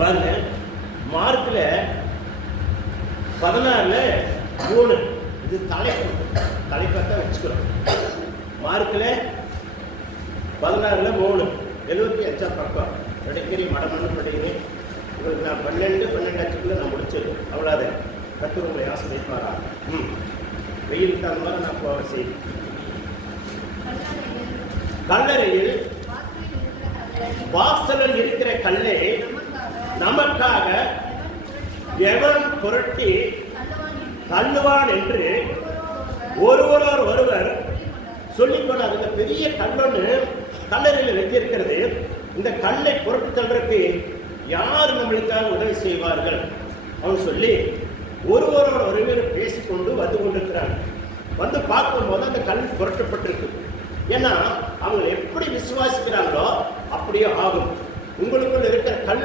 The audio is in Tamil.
பாருங்க, மார்க்ல 16ல் 3 இது தலைப்பத்தான் வச்சுக்கிறோம். மார்க்ல 16ல் 3 75ஆம் பக்கம் இடைக்கறி மடமன்னு படிக்கிறேன். உங்களுக்கு நான் 12 நான் முடிச்சது. அவ்வளோது கத்தர் உங்களை ஆசிரியப்பாரா. வெயிலுக்கு அந்த மாதிரி நான் போக செய்வேன். கல்லறையில் வாசலில் இருக்கிற கல்லை நமக்காக எவன் புரட்டி தள்ளுவான் என்று ஒருவர் சொல்லிக் கொண்டார். இந்த பெரிய கல்லொன்னு கல்லறையில் வைத்திருக்கிறது. இந்த கல்லை புரட்டி தள்ளுறதுக்கு யார் நம்மளுக்காக உதவி செய்வார்கள் அவன் சொல்லி ஒருவர் பேசிக்கொண்டு வந்து கொண்டிருக்கிறாங்க. வந்து பார்க்கும்போது அந்த கல் புரட்டப்பட்டிருக்கு. ஏன்னா அவங்க எப்படி விசுவாசிக்கிறாங்களோ அப்படியே ஆகும். உங்களுக்குள் இருக்கிற கல்